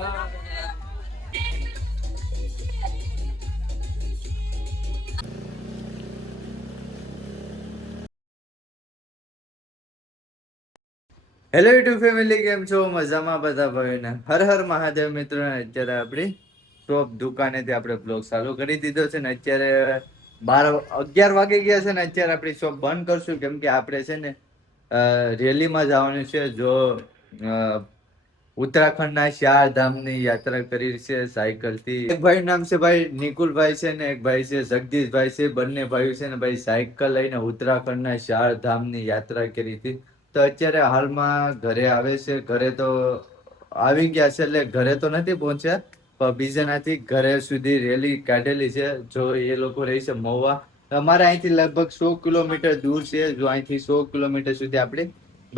Hello YouTube family, કેમ છો? મજામાં બધા ભાઈઓને હર હર મહાદેવ. મિત્રો અત્યારે આપણી શોપ દુકાનેથી આપણે બ્લોગ ચાલુ કરી દીધો છે ને અત્યારે 11 વાગી ગયા છે ને અત્યારે આપણી શોપ બંધ કરશું, કેમ કે આપણે છે ને રેલીમાં જવાનું છે. જો ઉત્તરાખંડના 4 ધામની યાત્રા કરી છે સાયકલથી. એક ભાઈ નામ છે ભાઈ નિકુલભાઈ છે ને એક ભાઈ છે જગદીશભાઈ છે. બંને ભાઈઓ છે ને ભાઈ સાયકલ લઈને ઉત્તરાખંડના 4 ધામની યાત્રા કરી હતી. તો અત્યારે હાલમાં ઘરે આવે છે. ઘરે તો આવી ગયા છે, એટલે ઘરે તો નથી પહોંચ્યા પણ બીજાનાથી ઘરે સુધી રેલી કાઢેલી છે. જો એ લોકો રહી છે મહુવા, અમારે અહીંથી લગભગ 100 કિલોમીટર દૂર છે. જો અહીંથી 100 કિલોમીટર સુધી આપણે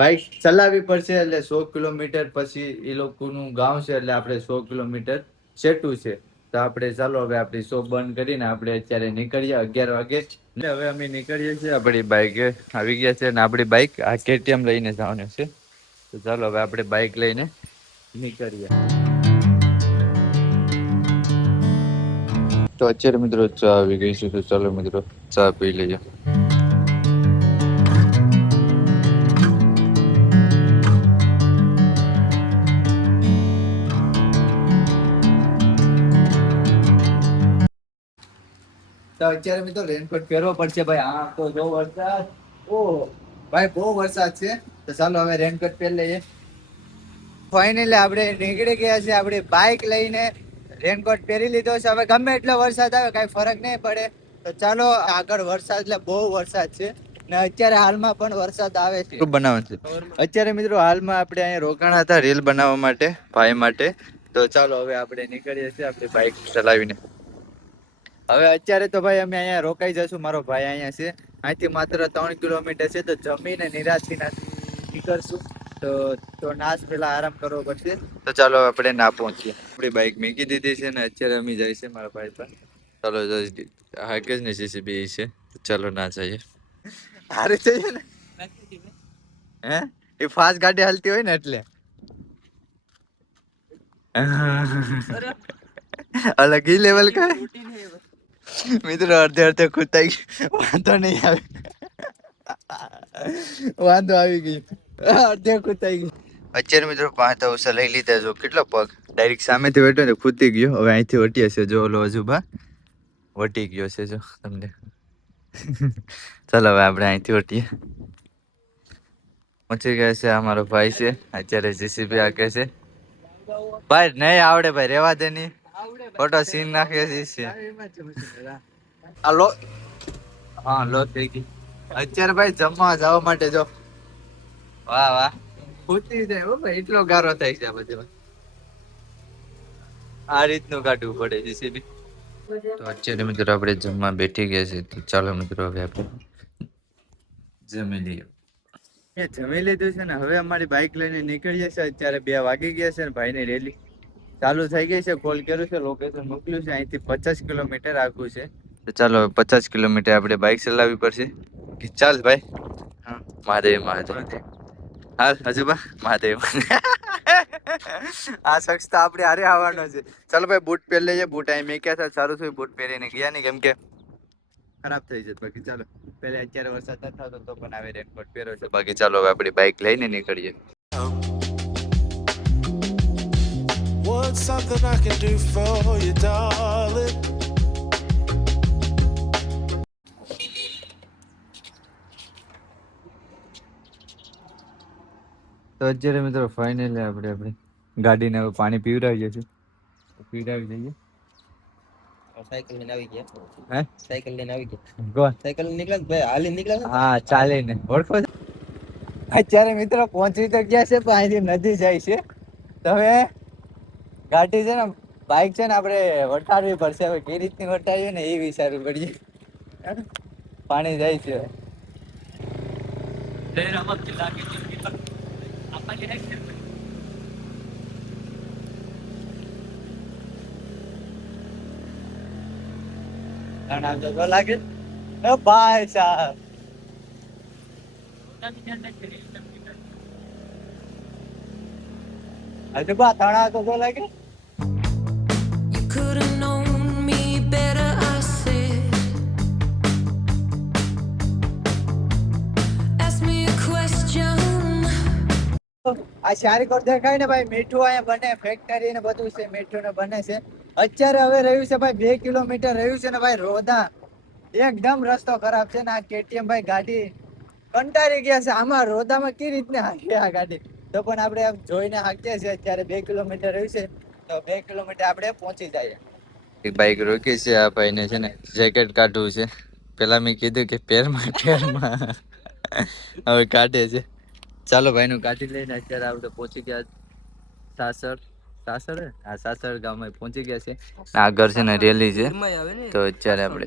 બાઇક ચલાવવી પડશે, એટલે 100 કિલોમીટર પછી એ લોકોનું ગામ છે, એટલે આપણે 100 કિલોમીટર સેટું છે. તો આપણે ચાલો હવે આપણી શોપ બંધ કરીને આપણે અત્યારે નીકળીએ 11 વાગે. હવે અમે નીકળીએ છીએ. આપણી બાઇકે આવી ગયા છે અને આપણી બાઇક આ KTM લઈને જવાનું છે. તો ચાલો હવે આપણે બાઇક લઈને નીકળીએ. તો અત્યારે મિત્રો ચા આવી ગઈ છે, તો ચાલો મિત્રો ચા પી લઈએ. તો અત્યારે મિત્રો રેનકોટ પહેરવો પડશે ભાઈ. આ તો જો વરસાદ, ઓ ભાઈ બહુ વરસાદ છે. તો ચાલો હવે રેનકોટ પહેરી લઈએ. ફાઇનલી આપણે નીકળી ગયા છે આપણી બાઇક લઈને. રેનકોટ પહેરી લીધો છે. હવે ગમે એટલો વરસાદ આવે કઈ ફરક નહીં પડે. તો ચાલો આગળ વરસાદ, એટલે બહુ વરસાદ છે ને અત્યારે હાલમાં પણ વરસાદ આવે છે. બનાવવાનું છે અત્યારે મિત્રો. હાલમાં આપણે અહીંયા રોકાણા હતા રીલ બનાવવા માટે, ભાઈ માટે. તો ચાલો હવે આપણે નીકળીએ છીએ આપણી બાઇક ચલાવીને. હવે અત્યારે તો ભાઈ અમે અહીંયા રોકાઈ જશું. મારો ભાઈ અહીંયા છે. અહીંથી માત્ર 3 કિલોમીટર છે. તો જમીને નિરાશથી નીકળશું. તો નાશ પેલા આરામ કરવો પડશે. તો ચાલો આપણે ના પહોંચીએ. આપણી બાઇક મૂકી દીધી છે ને અત્યારે અમે જાય છે મારા ભાઈ પર. ચાલો હાકે જ ને JCB છે. ચાલો ના જઈએ. હારે જઈએ ને, હે એ ફાસ્ટ ગાડી હાલતી હોય ને એટલે અલગ ही लेवल का है મિત્રો. અડધે અડધે ખૂતાઈ ગયું. વાંધો નહીં આવે, વાંધો આવી ગયો. અડધે ખૂતાઈ ગયું. અત્યારે મિત્રો 5 અવસર લઈ લીધા. જો કેટલો પગ ડાયરેક્ટ સામેથી વેઠો ને ખૂતી ગયો. હવે અહીંથી વટીએ છે. જો ઓલો અજુબા વટી ગયો છે. જો તમને ચાલો હવે આપણે અહીંથી વટીએ. પહોંચી ગયા છે. આ મારો ભાઈ છે. અત્યારે JCB હાકે છે. ભાઈ નહીં આવડે ભાઈ, રેવા દે ની. ફોટો સીન નાખે છે. આ લો, હા લો થઈ ગઈ. અત્યારે ભાઈ જમવા જવા માટે જો વાહ વાહ ફૂટી જાય હો ભાઈ. એટલો ગારો થાય છે આ બધે. આ રીતનું કાઢવું પડે JCB. તો અત્યારે મિત્રો આપણે જમવા બેઠી ગયા છે. તો ચાલો મિત્રો હવે આપણે જમી લઈએ. જમી લીધું છે ને હવે અમારી બાઇક લઈને નીકળીએ છીએ. અત્યારે 2 વાગી ગયા છે ને ભાઈની રેલી ચાલુ થઈ ગઈ છે. કોલ કર્યું છે, લોકેશન મોકલ્યું છે. અહીંથી 50 કિલોમીટર આખું છે. તો ચાલો 50 કિલોમીટર આપણે બાઇક ચલાવવી પડશે. ચાલ ભાઈ. હા મહાદેવ મહાદેવ. હાલ હજુબા મહાદેવ. આ શખ્સ તો આપણે હારે આવવાનો છે. ચાલો ભાઈ બૂટ પહેરી લઈએ. બૂટ અહીં મેં ક્યાં હતા સારું થયું બૂટ પહેરીને ગયા નહીં, કેમ કે ખરાબ થઈ જશે. બાકી ચાલો પહેલે અત્યારે વરસાદ ન થતો તો પણ આવે રેનકોટ પહેરો છે. બાકી ચાલો હવે આપણી બાઇક લઈને નીકળીએ. What's something I can do for you, darling? તો અત્યારે મિત્રો ફાઇનલી આપણે આપણી ગાડીને હવે પાણી પીવડાવીએ છીએ. પીવડાવી દઈએ. સાયકલ લઈને આવી ગયા. હે સાયકલ લઈને આવી ગયા. કોણ સાયકલ નીકળ્યા ભાઈ? હાલી નીકળ્યા. હા ચાલીને. ઓળખો અત્યારે મિત્રો પહોંચી તો ગયા છે પણ અહીંથી નદી જાય છે. તો હવે ગાડી છે ને બાઇક છે ને આપણે વટાડવી પડશે. હવે કઈ રીતની વટાડીએ ને એ વિચારવું પડીએ. પાણી જાય છે. લાગે ભાઈ સાહેબ. હજુ બા તણા તો લાગે. આ ચારેકોર દેખાય ને ભાઈ, મીઠું અહીંયા બને, ફેક્ટરી ને બધું છે, મીઠું ને બને છે. અત્યારે હવે રહ્યું છે ભાઈ 2 કિલોમીટર રહ્યું છે ને ભાઈ રોદા, એકદમ રસ્તો ખરાબ છે ને. આ કેટીએમ ભાઈ ગાડી કંટાળી ગયા છે આમાં, રોદામાં કેવી રીતને હાંકે આ ગાડી. તો પણ આપણે આમ જોઈને હાંકીએ છીએ. અત્યારે 2 કિલોમીટર રહ્યું છે, તો 2 કિલોમીટર આપણે પહોંચી જઈએ. બાઈક રોકી છે, આ ભાઈને છે ને જેકેટ કાઢવું છે. પેલા મેં કીધું કે પેરમાં હવે કાઢે છે. ચાલો ભાઈનું કાઢી લઈને અત્યારે આપણે પહોંચી ગયા સાસર. સાસર હા, સાસર ગામમાં પહોંચી ગયા છે. આ ઘર છે ને રેલી છે, તો અત્યારે આપણે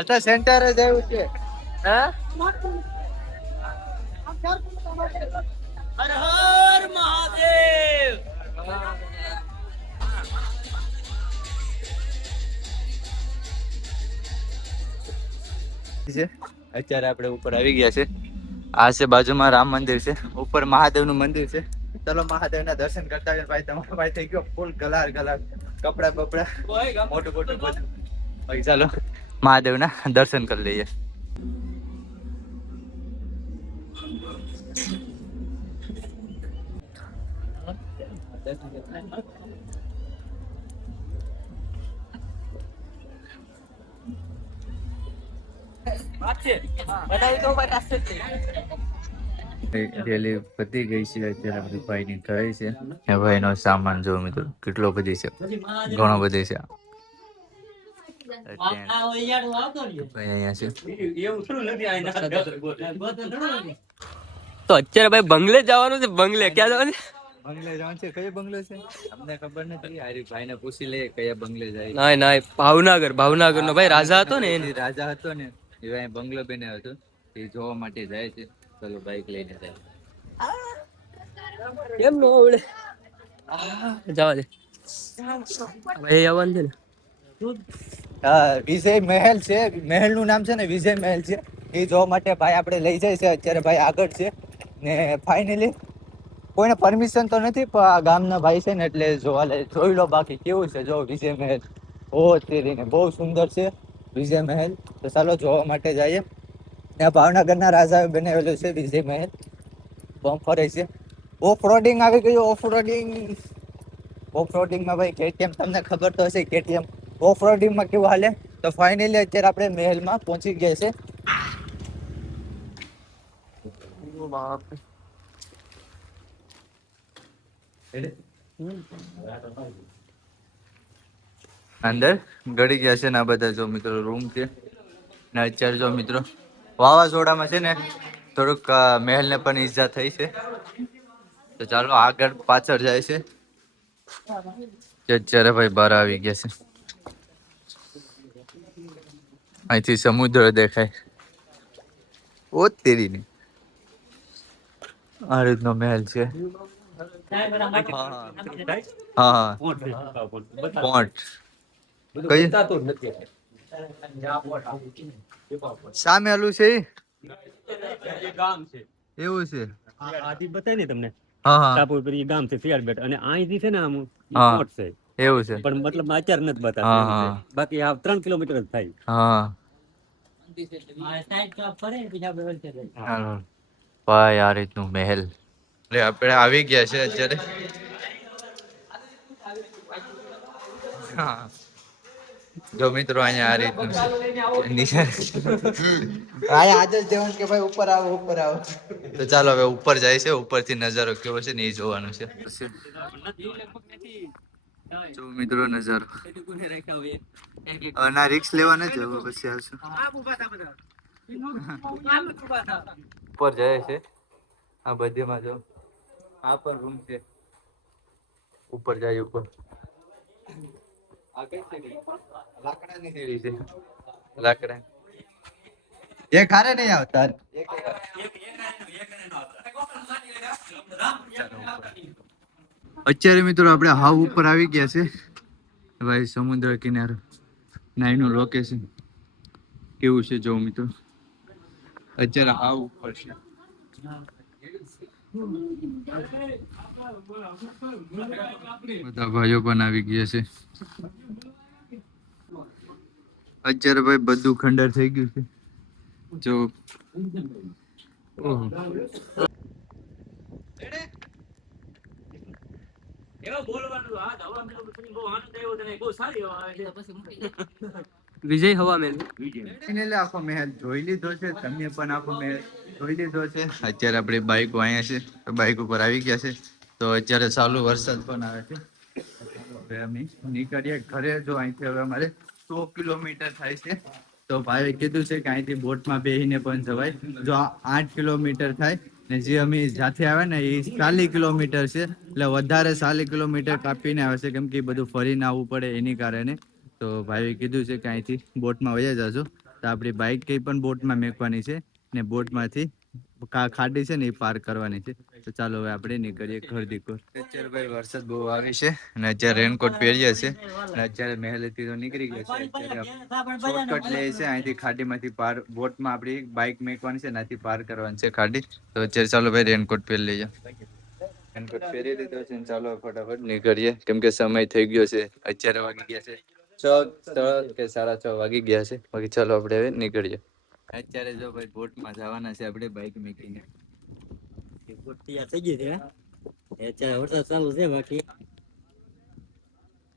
અચ્છા સેન્ટર જ આવ્યું છે. હા, હર હર મહાદેવ. અત્યારે આપણે ઉપર આવી ગયા છે. આ છે બાજુમાં રામ મંદિર છે, ઉપર મહાદેવ નું મંદિર છે. ચલો મહાદેવ ના દર્શન કરતા આવીએ. ભાઈ તમારો ભાઈ થઈ ગયો ફૂલ ગલાર ગલાર, કપડા બપડા મોટું મોટું બધું. ભાઈ ચાલો મહાદેવ ના દર્શન કરી લઈએ. રેલી પતી ગઈ છે. અત્યારે આપણે ભાઈ ની ઘરે છે. ભાઈ નો સામાન જો મિત્રો કેટલો બધી છે, ઘણો બધી છે. તો અત્યારે ભાઈ બંગલે જવાનું છે. બંગલે ક્યાં જવાનું છે? બંગલે જવાનું છે. કયો બંગલો છે અમને ખબર નથી. હારી ભાઈ ને પૂછી લે કયા બંગલે જાય. ના ના, ભાવનગર. ભાવનગર નો ભાઈ રાજા હતો ને, એ રાજા હતો ને, એ ભાઈ બંગલો બનાવ્યો હતો, એ જોવા માટે જાય છે. ચલો બાઈક લઈને જાય. કેમ નો આવડે? જવા દે ભાઈ, આવવાનું છે ને. વિજય મહેલ છે, મહેલ નું નામ છે ને વિજય મહેલ છે. એ જોવા માટે ભાઈ આપણે લઈ જાય છે. અત્યારે ભાઈ આગળ છે ને. ફાઇનલી કોઈને પરમિશન તો નથી, પણ આ ગામના ભાઈ છે ને એટલે જોઈ લો. બાકી કેવું છે જો વિજય મહેલ, ઓ તેરીને બહુ સુંદર છે વિજય મહેલ. તો ચાલો જોવા માટે જઈએ. ત્યાં ભાવનગરના રાજાએ બનાવેલું છે વિજય મહેલ. બમ ફરે છે. ઓફ રોડિંગ આવી ગયું. ઓફ રોડિંગ, ઓફ રોડિંગમાં ભાઈ કેટીએમ તમને ખબર તો હશે. કેટીએમ ઓફ રોડિંગમાં કેવું હાલે. તો ફાઇનલી અત્યારે આપણે મહેલમાં પહોંચી ગયા છે. અંદર ગળી ગયા છે ને આ બધા જો મિત્રો રૂમ છે ને. અત્યારે જો મિત્રો વાવાઝોડામાં છે ને થોડુંક મહેલને પણ ઈજા થઈ છે. તો ચાલો આગળ પાછળ જાય છે. અત્યારે ભાઈ બહાર આવી ગયા છે. અહીંથી સમુદ્ર દેખાય. ઓ તેરીની આ રીતનો મહેલ છે. હા પોન્ટ કઈ સામે આલું છે એવું છે. આથી બતાય ને તમને હા હા ટાપુ પર ઈ ગામ છે સિયારબેટ, અને અહીંથી છે ને આમ ઈ હા. કોટ છે, એવું છે. પણ મતલબ અત્યારે નથી બતાવતું હા એવું છે. હા બાકી આ 3 કિલોમીટર જ થાય. હા હાલો. ભાઈ આ રીતનું મહેલ. એટલે આપણે આવી ગયા છે અત્યારે. હા જો મિત્રો અહીંયા આ રીતનું છે. અહીંયા આજે જ દેવાનું કે ભાઈ ઉપર આવો ઉપર આવો. તો ચાલો હવે ઉપર જાય છે. ઉપરથી નજારો કેવો છે ને એ જોવાનું છે. જો મિત્રો નજારો ના રિક્સ લેવા નથી જવું. પછી આવશું ઉપર જાય છે. આ બધીમાં જો આ પણ રૂમ છે. ઉપર જાય ઉપર. આ કઈ સીડી? લાકડાની સીડી છે. લાકડા એક હારે નહીં આવતા. અત્યારે મિત્રો આપણે હાવ ઉપર આવી ગયા છે ભાઈ, સમુદ્ર કિનારો નાઈનું લોકેશન કેવું છે જો મિત્રો, અત્યારે હાવ ઉપર છે. બધા ભાઈઓ પણ આવી ગયા છે. અત્યારે ભાઈ બધું ખંડર થઈ ગયું છે જો. ઓહો. વિજય હવા મેલ ફાઇનલી આખો મહેલ જોઈ લીધો છે, તમે પણ આખો મહેલ જોઈ લીધો છે. અત્યારે આપણી બાઇકો અહીંયા છે, બાઇક ઉપર આવી ગયા છે. તો અત્યારે ચાલુ વરસાદ પણ આવે છે. હવે અમે નીકળીએ ઘરે. જો અહીંથી હવે અમારે 100 કિલોમીટર થાય છે. તો ભાઈએ કીધું છે કે અહીંથી બોટમાં બેસીને પણ જવાય. જો 8 કિલોમીટર થાય ને જે અમે જાતે આવે ને એ 40 કિલોમીટર છે, એટલે વધારે 40 કિલોમીટર કાપીને આવે છે, કેમ કે એ બધું ફરીને આવવું પડે એની કારણે. તો ભાઈએ કીધું છે કે અહીંથી બોટમાં વયા જજો. તો આપણી બાઇક કઈ પણ બોટમાં મેકવાની છે ને બોટમાંથી ખાડી છે ને એ પાર કરવાની છે. તો ચાલો હવે આપણે નીકળીએ ઘર દીકો. અત્યારે ભાઈ વરસાદ બહુ આવી છે અને અત્યારે રેનકોટ પહેરીએ છે અને અત્યારે મહેલેથી તો નીકળી ગયા છે. અત્યારે શોર્ટકટ લે છે, અહીંથી ખાડીમાંથી પાર બોટમાં આપણી બાઇક મેકવાની છે, ત્યાંથી પાર કરવાની છે ખાડી. તો અત્યારે ચાલો ભાઈ રેનકોટ પહેરી લઈએ. રેનકોટ પહેરી લીધો છે ને ચાલો ફટાફટ નીકળીએ, કેમ કે સમય થઈ ગયો છે. અત્યારે વાગી ગયા છે 6 કે 6:30 વાગી ગયા છે. બાકી ચાલો આપણે હવે નીકળીએ. અત્યારે જો ભાઈ બોટમાં જવાના છે આપણે બાઇક મૂકીને. બોટ તૈયાર થઈ ગઈ છે. અત્યારે વરસાદ ચાલુ છે. બાકી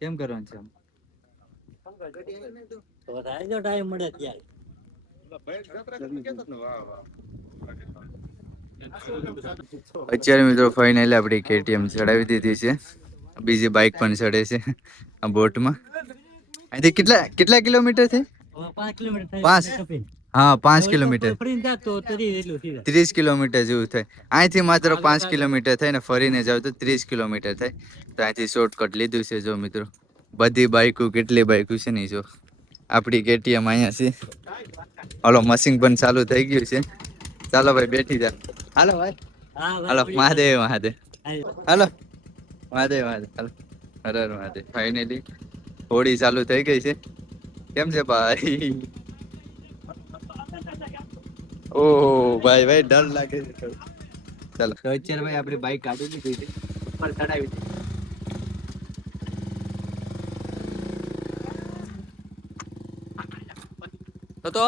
કેમ કરવાનું છે આમ? તો થાય જો ટાઈમ મળે ત્યારે. અત્યારે મિત્રો ફાઇનલી આપણી KTM ચડાવી દીધી છે. બીજી બાઇક પણ ચડે છે આ બોટમાં. અહીંથી કેટલા કિલોમીટર છે? 5 કિલોમીટર પાંચ? થાય. હા 5 કિલોમીટર. ફરીને જાત તો 30 એટલું થઈ જાય. 30 કિલોમીટર જેવું થાય. અહીંથી માત્ર 5 કિલોમીટર થાય ને ફરીને જાવ તો 30 કિલોમીટર થાય. તો અહીંથી શોર્ટકટ લીધું છે જો મિત્રો. બધી બાઇકો, કેટલી બાઇકો છે નહીં જો. આપણી KTM અહીંયા છે. હાલો મશીન પણ ચાલુ થઈ ગયું છે. ચાલો ભાઈ બેઠી જા. હાલો ભાઈ. હાલો મહાદેવ મહાદેવ. હાલો મહાદેવ મહાદેવ. હાલો હર હર મહાદેવ. ફાઇનલી હોળી ચાલુ થઈ ગઈ છે. કેમ છે ભાઈ? ઓહો ભાઈ ભાઈ ડર લાગે છે થોડું. ચાલો તો અત્યારે ભાઈ આપણી બાઇક કાઢી લીધી છે, ઉપર ચડાવી દીધી. તો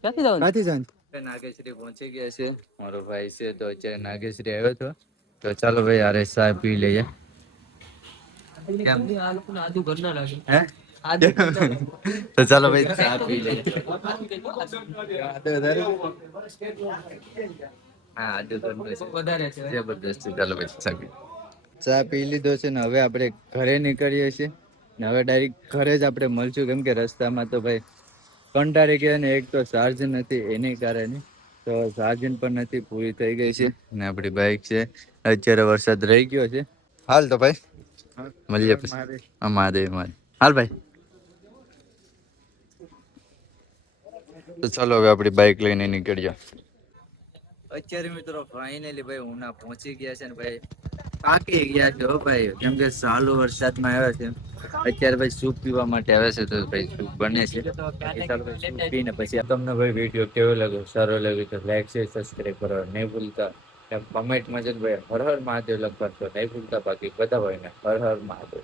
ક્યાંથી જવાનું? નાગેશ્વરી પહોંચી ગયા છે. મારો ભાઈ છે તો અત્યારે નાગેશ્વરી આવ્યો હતો. તો ચાલો ભાઈ યાર ચા પી લઈએ. આ લોકોને આદુ ઘર ના લાગે. હે તો ચાલો ભાઈ ચા પી લઈએ. હા આદુ ઘરનું છે. વધારે છે. જબરદસ્ત છે. ચાલો ભાઈ ચા પી. ચા પી લીધો છે ને હવે આપણે ઘરે નીકળીએ છીએ ને હવે ડાયરેક્ટ ઘરે જ આપણે મળશું, કેમ કે રસ્તામાં તો ભાઈ કંટાળી ગયા ને એક તો ચાર્જ નથી એની કારણે. તો ચાર્જિંગ પણ નથી, પૂરી થઈ ગઈ છે ને આપણી બાઇક છે. અત્યારે વરસાદ રહી ગયો છે. હાલ તો ભાઈ મળીએ પછી. મહાદેવ મહાદેવ. હાલ ભાઈ. તો ચાલો હવે આપણી બાઇક લઈને નીકળ્યા. અત્યારે મિત્રો ફાઇનલી ભાઈ ઉના પહોંચી ગયા છે ને ભાઈ પાકી ગયા છે હો ભાઈ, કેમ કે ચાલુ વરસાદમાં આવ્યા છે. અત્યારે ભાઈ સૂપ પીવા માટે આવે છે તો ભાઈ સૂપ બને છે. ચાલો ભાઈ સૂપ પીને પછી તમને ભાઈ વિડીયો કેવો લાગ્યો, સારો લાગ્યો તો લાઈક શેર સબસ્ક્રાઈબ કરવા નહીં ભૂલતા. કમેન્ટમાં જઈને ભાઈ હર હર મહાદેવ લખવા તો નહીં ભૂલતા. બાકી બધા ભાઈને હર હર મહાદેવ.